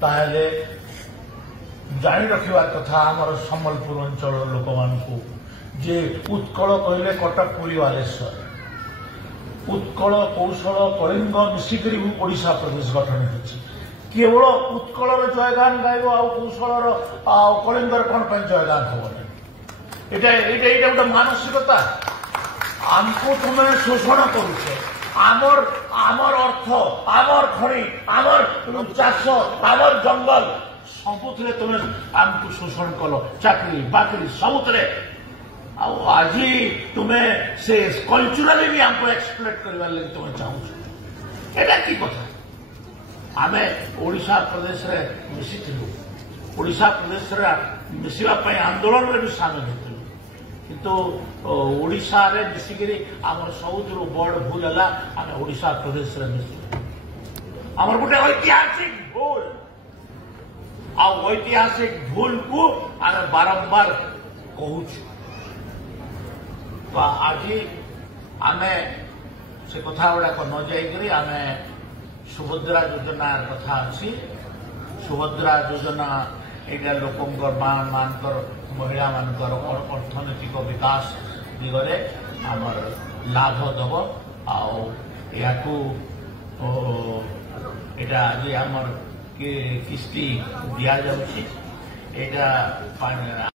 ताहले जानी रखा कथा आमर सम्बलपुर अंचल लोक मानू जे उत्कल कहले कटक पुरी बालेश्वर उत्कल कौशल कलिंग मिसिक ओडिशा प्रदेश गठन होती केवल उत्कल जयगान गायब आौशल कलिंगर कौन जयगान हम ये गोटे मानसिकता आमको तुम शोषण करुच आमर आमर अर्थ आमर खଣି आमर चाष आमर जंगल सबुथे तुम आमको शोषण कल चाकरी बाकरी सबुथे आज तुम्हें से कल्चराली भी आमको एक्सप्लोट करने लगे तुम्हें चाहूँ एटा की कथा आमे ओडिशा प्रदेश रे मिसिथिलु ओडिशा प्रदेश रे मिसिबा पय आंदोलन रे भी शामिल होते किंतु ओडिशा रे मिसिकरी आमर सबुठु बड़ भूल है आम ओडिशा प्रदेश रे मिसु आमर गोटे ऐतिहासिक भूल ऐतिहासिक भूल को आम बारंबार कहूँ तो आज आम से कथा गुड़ाक न जाइकरी आम सुभद्रा योजना कथा अच्छी सुभद्रा योजना एटा लोकंर मानकर महिला मानकर अर्थनैतिक विकास दिगरे आमर लाभ दब आकू एटा आज आमर किस्ती दि जाऊँगी एटा